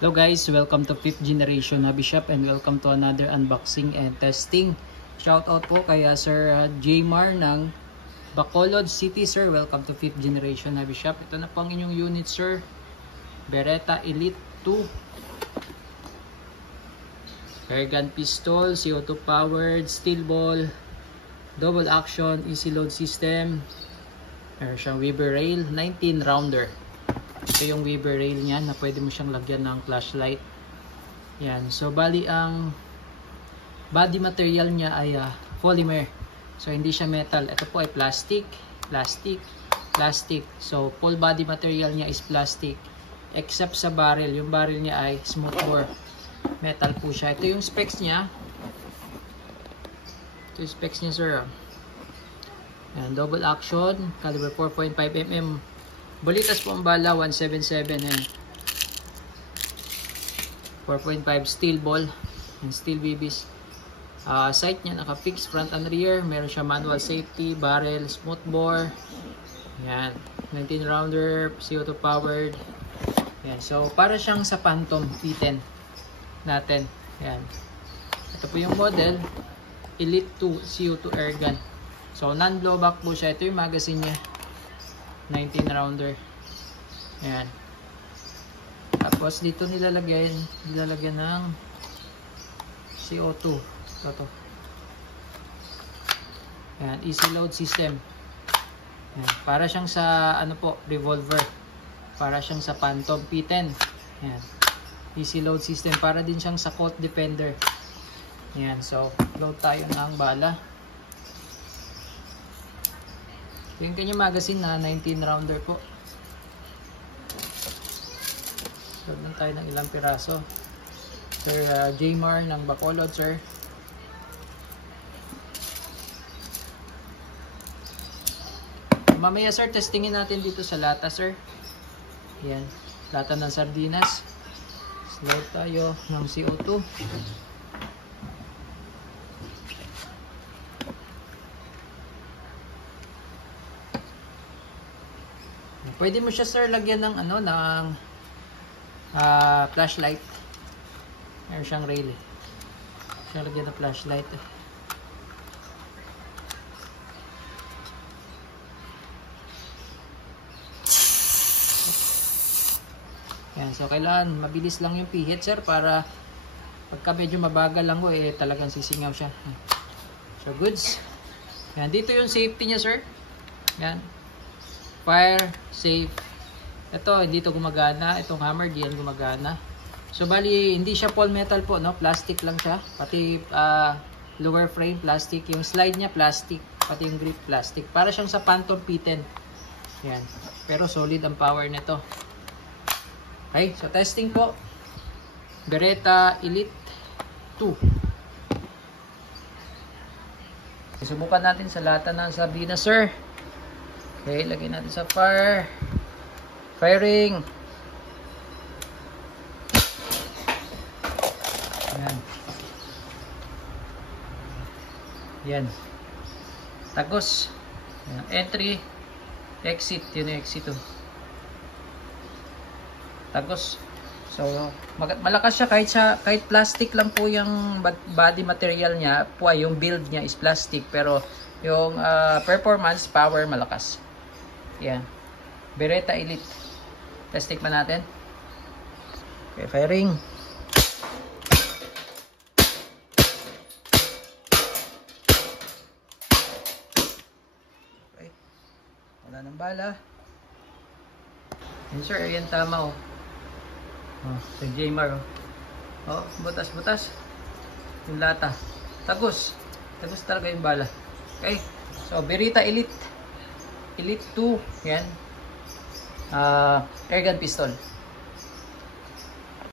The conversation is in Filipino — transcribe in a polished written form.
Hello guys, welcome to 5th generation hobby shop and welcome to another unboxing and testing. Shout out po kay Sir Jmar ng Bacolod City, sir. Welcome to 5th generation hobby shop. Ito na po ang inyong unit, sir. Beretta Elite 2. Airgun pistol, CO2 powered, steel ball, double action, easy load system. Meron siyang Weber rail, 19 rounder. Ito yung Weber rail niya na pwede mo siyang lagyan ng flashlight. Yan. So bali ang body material niya ay polymer. So hindi siya metal. Ito po ay plastic. So full body material niya is plastic. Except sa barrel. Yung barrel niya ay smooth bore. Metal po siya. Ito yung specs niya. Ito yung specs niya, sir. Yan. Double action. Caliber 4.5mm. Bolitas po ang bala, 177 eh. 4.5 steel ball and steel BBs. Sight niya naka-fix front and rear. Meron siya manual safety, barrel, smooth bore. Yan, 19 rounder, CO2 powered. Yan, so para siyang sa Phantom P10 natin. Yan. Ito po yung model, Elite 2 CO2 airgun. So non-blowback po siya. Ito yung magazine niya. 19 rounder. Ayan. Tapos dito nilalagyan ng CO2. Ito. Ayan, easy load system. Ayan. Para siyang sa ano po, revolver. Para siyang sa Phantom P10. Ayan. Easy load system. Para din siyang sa Colt Defender. Ayan, so load tayo ng bala. Yung kanyang magazine na 19 rounder po. So, lang tayo ng ilang piraso. Sir Jmar ng Bacolod, sir. Mamaya, sir, testingin natin dito sa lata, sir. Yan. Lata ng sardinas. Load tayo ng CO2. Pwede mo siya, sir, lagyan ng ano, ng flashlight. Meron siyang rail eh. Siya lagyan ng flashlight eh. Yan, so kailangan mabilis lang yung pihit, sir, para pagka medyo mabagal lang ko eh talagang sisingaw siya. So goods. Yan, dito yung safety niya, sir. Yan. Fire safe. Ito hindi to gumagana, itong hammer di yan gumagana. So bali hindi siya full metal po, no? Plastic lang siya. Pati lower frame plastic, yung slide niya plastic, pati yung grip plastic. Para siyang sa Phantom P10. Yan. Pero solid ang power nito. Okay, so testing po. Beretta Elite 2. Subukan natin sa lata ng sardinas, sir. Okay, lagyan natin sa fire. Firing. Yan. Yan. Tagos. Yan. Entry. Exit. Yun yung exit. Tagos. So, malakas siya kahit plastic lang po yung body material niya. Yung build niya is plastic. Pero yung performance, power, malakas. Yan. Beretta Elite. Testing pa natin. Okay, firing. Okay. Wala ng bala. Yan, sir. Ayan, tama, oh. Oh, sa Jmar, oh. Oh, butas-butas. Yung lata. Tagos. Tagos talaga yung bala. Okay. So, Beretta Elite 2. Yan. Airgun pistol.